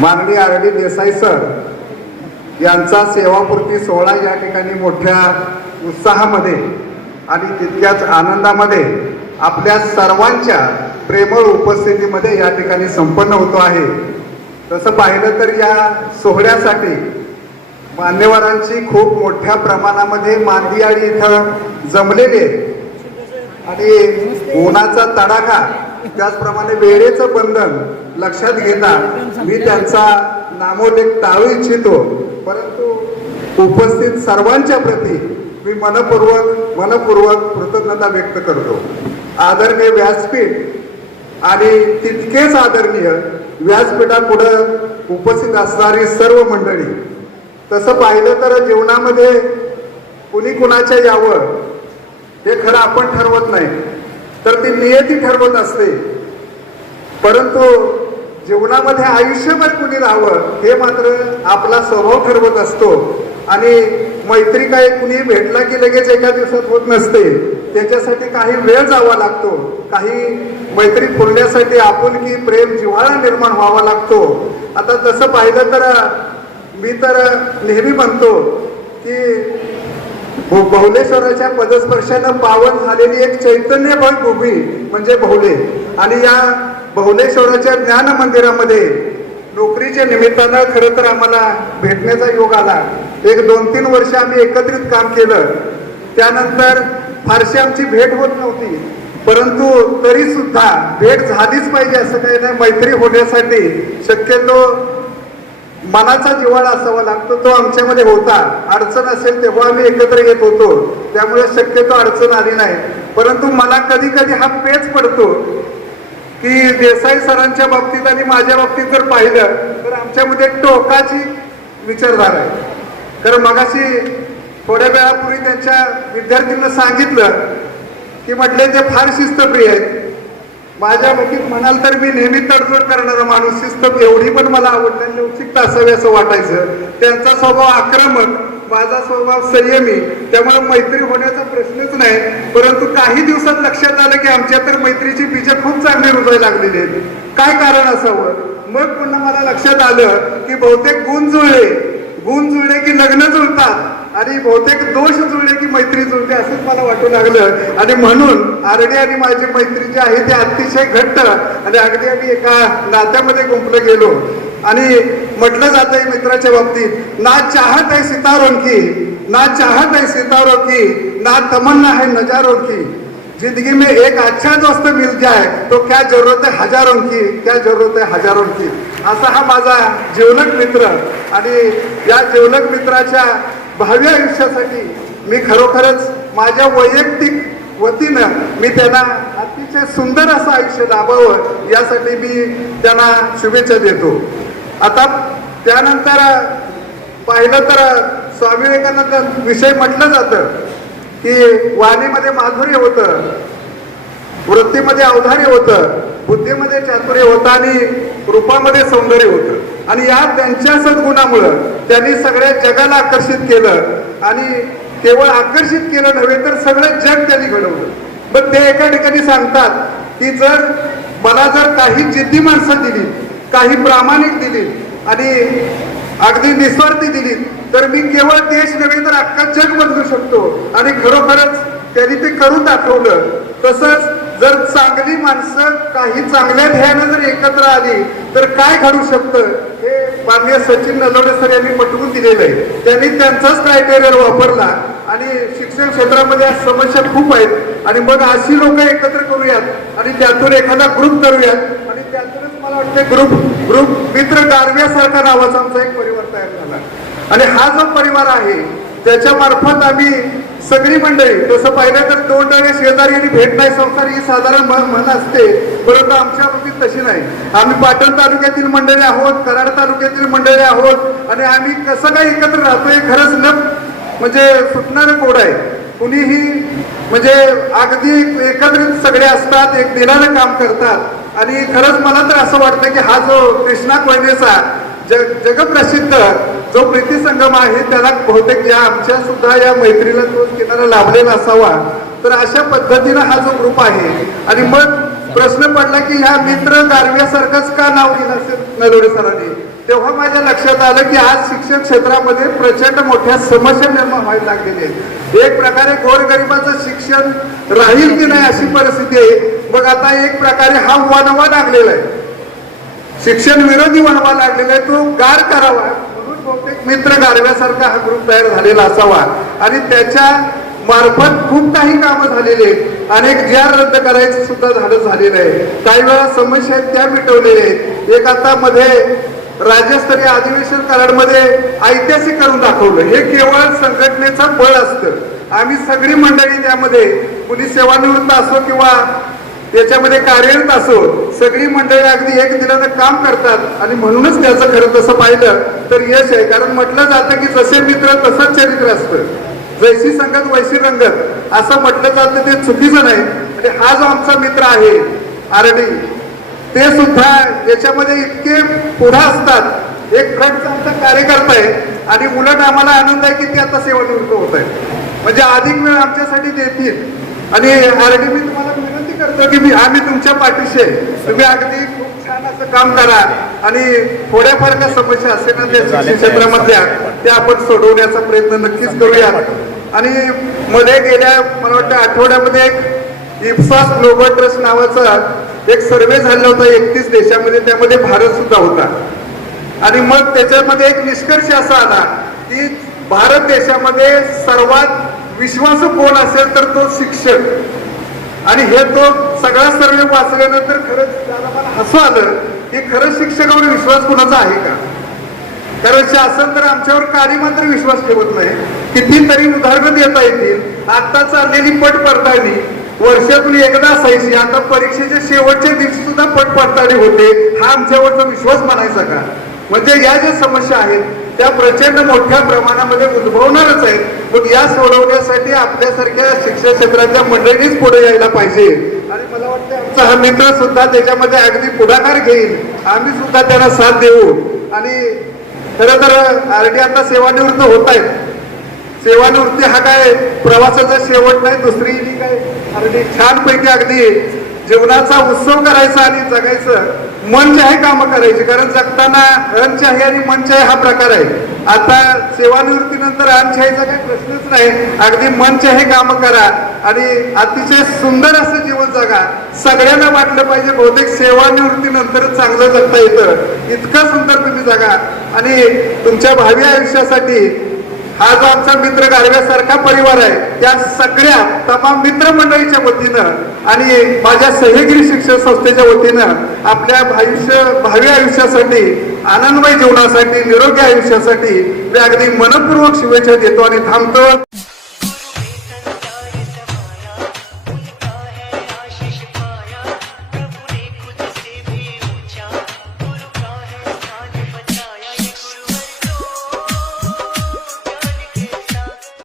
माननीय RD. Desai sir यांचा सेवापूर्ती सोहळा या ठिकाणी मोठ्या उत्साहामध्ये आणि तितक्याच आनंदामध्ये आपल्या सर्वांच्या प्रेमळ उपस्थितीमध्ये या ठिकाणी संपन्न होतो आहे। तसं पाहिलं तर या सोहळ्यासाठी मान्यवरांची खूप मोठ्या प्रमाणामध्ये मांदियाळी इथं जमलेली आहे आणि उन्हाचा तडाखा त्याचप्रमाणे वेळेचं बंधन लक्षात घेता मी त्यांचा नामोल्लेख टाळू इच्छितो, परंतु उपस्थित सर्वांच्या प्रती मी मनपूर्वक कृतज्ञता व्यक्त करतो। आदरणीय व्यासपीठ आणि तितकेच आदरणीय व्यासपीठापुढं उपस्थित असणारी सर्व मंडळी, तसं पाहिलं तर जीवनामध्ये कुणी कुणाच्या यावं हे खरं आपण ठरवत नाही, तर ती नियती ठरवत असते। परंतु जीवनामध्ये आयुष्यभर कुणी राहावं हे मात्र आपला स्वभाव ठरवत असतो आणि मैत्री काय कुणी भेटला की लगेच एका दिवसात होत नसते, त्याच्यासाठी काही वेळ जावा लागतो, काही मैत्री फुलण्यासाठी आपुलकी प्रेम जिव्हाळा निर्माण व्हावा लागतो। आता तसं पाहिलं तर मी तर नेहमी म्हणतो की बहुलेश्वराच्या पदस्पर्शानं पावन झालेली एक चैतन्यमय भूमी म्हणजे बहुले, आणि या बहुलेश्वराच्या ज्ञान मंदिरामध्ये नोकरीच्या निमित्तानं खरं तर आम्हाला भेटण्याचा योग आला। एक 2-3 वर्ष आम्ही एकत्रित काम केलं, त्यानंतर फारशी आमची भेट होत नव्हती, परंतु तरी सुद्धा भेट झालीच पाहिजे असं काही नाही। मैत्री होण्यासाठी शक्यतो मनाचा जिव्हाळा असावा लागतो, तो आमच्यामध्ये होता। अडचण असेल तेव्हा आम्ही एकत्र येत होतो, त्यामुळे शक्यतो अडचण आली नाही। परंतु मला कधी कधी हा पेच पडतो की देसाई सरांच्या बाबतीत आणि माझ्या बाबतीत जर पाहिलं तर आमच्यामध्ये टोकाची विचारधारा आहे। कारण मगाशी थोड्या वेळापूर्वी त्यांच्या विद्यार्थ्यांना सांगितलं की म्हटले ते फार शिस्तप्रिय आहेत। माझ्या बाबतीत म्हणाल तर मी नेहमी तडजोड करणारा माणूस, शिस्त एवढी पण मला आवडली, लवचिकता असावी असं वाटायचं। त्यांचा स्वभाव आक्रमक, माझा स्वभाव संयमी, त्यामुळे मैत्री होण्याचा प्रश्नच नाही। परंतु काही दिवसात लक्षात आलं की आमच्या तर मैत्रीची बीजं खूप चांगली रुजायला लागलेली आहेत, काय कारण असावं? मग पुन्हा मला लक्षात आलं की बहुतेक गुण जुळले की लग्न जुळतात आणि बहुतेक दोष जुळले की मैत्री जुळते असंच मला वाटू लागलं। आणि म्हणून आरडी आणि माझी मैत्री जी आहे ती अतिशय घट्ट आणि अगदी आम्ही एका नात्यामध्ये गुंफलं गेलो। आणि म्हटलं जातंय मित्राच्या बाबतीत, ना चाहत है सितारों की, ना चाहत है सितारों की, ना तमन्ना है नजारों की, जिंदगी में एक अच्छा दोस्त मिल जाए तो क्या जरूरत है हजारों की, क्या जरूरत है हजारों की। असा हा माझा जीवलग मित्र, आणि या जीवलग मित्राच्या भावी आयुष्यासाठी मी खरोखरच माझ्या वैयक्तिक वतीनं मी त्यांना अतिशय सुंदर असं आयुष्य लाभावं यासाठी मी त्यांना शुभेच्छा देतो। आता त्यानंतर पाहिलं तर स्वामी विवेकानंद विषय म्हटलं जातं की वाणीमध्ये माधुर्य होतं, वृत्तीमध्ये औदार्य होतं, बुद्धीमध्ये चातुर्य होतं आणि रूपामध्ये सौंदर्य होतं। आणि या त्यांच्या सद्गुणामुळं त्यांनी सगळ्या जगाला आकर्षित केलं, आणि केवळ आकर्षित केलं नव्हे तर सगळं जग त्यांनी घडवलं। पण ते एका ठिकाणी सांगतात की जर मला काही जिद्दी माणसं दिली, काही प्रामाणिक दिली आणि अगदी निस्वार्थी दिली, तर मी केवळ देश नव्हे तर अख्खा जग बदलू शकतो। आणि खरोखरच त्यांनी ते करून दाखवलं। तसंच जर चांगली माणसं काही चांगल्या ध्येयानं जर एकत्र आली तर काय घडू शकतं हे माननीय सचिन नलवडे सर यांनी पटवून दिलेलं आहे। त्यांनी त्यांचाच क्रायटेरिया वापरला, आणि शिक्षण क्षेत्रामध्ये आज समस्या खूप आहेत, आणि मग अशी लोक एकत्र करूयात आणि त्यातून एखादा ग्रुप करूयात, आणि त्यातूनच मला वाटतं ग्रुप मित्र गारव्यासारखा नावाचा आमचा एक परिवार तयार झाला। आणि हा जो परिवार आहे त्याच्या मार्फत आम्ही सगळी मंडळी, तसं पाहिलं तर 2 डोळे शेजारी आणि भेट नाही संसार ही साधारण म्हण असते, परंतु आमच्या बाबतीत तशी नाही। आम्ही पाटण तालुक्यातील मंडळी आहोत, कराड तालुक्यातील मंडळी आहोत, आणि आम्ही कसं काय एकत्र राहतो हे खरंच न म्हणजे सुटणारं कोड आहे। कुणीही म्हणजे अगदी एकत्रित सगळे असतात, एक दिलानं काम करतात। आणि खरंच मला तर असं वाटतं की हा जो कृष्णा कोयनेचा जगप्रसिद्ध जो प्रीती संगम आहे त्याला बहुतेक या आमच्या सुद्धा या मैत्रीला तो किनारा लाभलेला असावा। तर अशा पद्धतीनं हा जो ग्रुप आहे, आणि मग प्रश्न पडला की ह्या मित्र गारव्यासारखंच का नाव दिलं असेल नलवडे सरांनी, तेव्हा माझ्या लक्षात आलं की आज शिक्षण क्षेत्रामध्ये प्रचंड मोठ्या समस्या निर्माण व्हायला लागलेल्या आहेत. एक प्रकारे गोरगरिबाचं शिक्षण राहील की नाही अशी परिस्थिती आहे. मग आता एक प्रकारे हा वणवा लागलेला आहे, शिक्षण विरोधी वणवा लागलेला आहे, तो गार करावा म्हणून बहुतेक मित्र गारव्यासारखा हा ग्रुप तयार झालेला असावा आणि त्याच्या मार्फत खूप काही कामं झालेली आहेत. अनेक JR रद्द करायचं सुद्धा झालेलं आहे. काही वेळा समस्या आहेत त्या मिटवलेल्या आहेत. एक आता मध्ये राज्यस्तरीय अधिवेशन कराडमध्ये ऐतिहासिक करून दाखवलं. हे केवळ संघटनेचं बळ असतं. आम्ही सगळी मंडळी त्यामध्ये पोलीस सेवानिवृत्त असो किंवा त्याच्यामध्ये कार्यरत असो, सगळी मंडळी अगदी एक दिलानं काम करतात आणि म्हणूनच त्याचं खरं तसं पाहिलं तर यश आहे. कारण म्हटलं जातं की जसे मित्र तसंच चरित्र असतं, जैसी संगत वैसी रंगत असं म्हटलं जातं, ते चुकीचं नाही. आणि हा जो आमचा मित्र आहे RD, ते सुद्धा याच्यामध्ये इतके पुढे असतात. एक फ्रंटचा आमचा कार्यकर्ता आहे आणि उलट आम्हाला आनंद आहे की ते आता सेवानिवृत्त होत आहे, म्हणजे अधिक वेळ आमच्यासाठी देतील. आणि RD, मी तुम्हाला विनंती करतो की आम्ही तुमच्या पाठीशी आहे. तुम्ही अगदी खूप छान असं काम करा आणि थोड्याफार का समस्या असेल ना त्या शिक्षण क्षेत्रामधल्या त्या आपण सोडवण्याचा प्रयत्न नक्कीच करूया. आणि मध्ये गेल्या मला वाटतं आठवड्यामध्ये एक इप्सॉस ग्लोबल ट्रस्ट नावाचा एक सर्वे झाला होता 31 देशामध्ये, त्यामध्ये भारत सुद्धा होता. आणि मग त्याच्यामध्ये एक निष्कर्ष असा आला की भारत देशामध्ये सर्वात विश्वासू कोण असेल तर तो शिक्षक. आणि हे तो सगळा सर्वे वाचल्यानंतर खरंच त्याला मला हसू आलं की खरंच शिक्षकावर विश्वास कोणाचा आहे का? कारण शासन तर आमच्यावर काही मात्र विश्वास ठेवत नाही. कितीतरी उदाहरणं देता येतील. आता चाललेली पट पडताळणी वर्षातून एकदा असायची, आता परीक्षेच्या शेवटच्या दिवशी सुद्धा पट पडताळणी होते. हा आमच्यावरचा विश्वास म्हणायचा का? म्हणजे या ज्या समस्या आहेत त्या प्रचंड मोठ्या प्रमाणामध्ये उद्भवणारच आहेत. मग या सोडवण्यासाठी आपल्यासारख्या शिक्षण क्षेत्राच्या मंडळीच पुढे यायला पाहिजे. आणि मला वाटतं आमचा हा मित्र सुद्धा त्याच्यामध्ये अगदी पुढाकार घेईल. आम्ही सुद्धा त्यांना साथ देऊ. आणि खरं तर RD आता सेवानिवृत्त होत आहेत. सेवानिवृत्ती हा काय प्रवासाचा शेवट नाही, दुसरी काय RD छानपैकी अगदी जीवनाचा उत्सव करायचा आणि जगायचं, मनचाहे कामं करायची. कारण जगताना अनचाहे आणि मनचाहे हा प्रकार आहे. आता सेवानिवृत्तीनंतर अनचाहेचा काही प्रश्नच नाही. अगदी मनचाहे कामं करा आणि अतिशय सुंदर असं जीवन जगा. सगळ्यांना वाटलं पाहिजे बहुतेक सेवानिवृत्तीनंतर चांगलं जगता येतं, इतकं सुंदर तुम्ही जगा. आणि तुमच्या भावी आयुष्यासाठी हा जो आमचा मित्र गारव्यासारखा परिवार आहे त्या सगळ्या तमाम मित्रमंडळीच्या वतीनं आणि माझ्या सह्यागिरी शिक्षण संस्थेच्या वतीनं आपल्या भावी आयुष्यासाठी, आनंदमय जीवनासाठी, निरोगी आयुष्यासाठी मी अगदी मनपूर्वक शुभेच्छा देतो आणि थांबतो.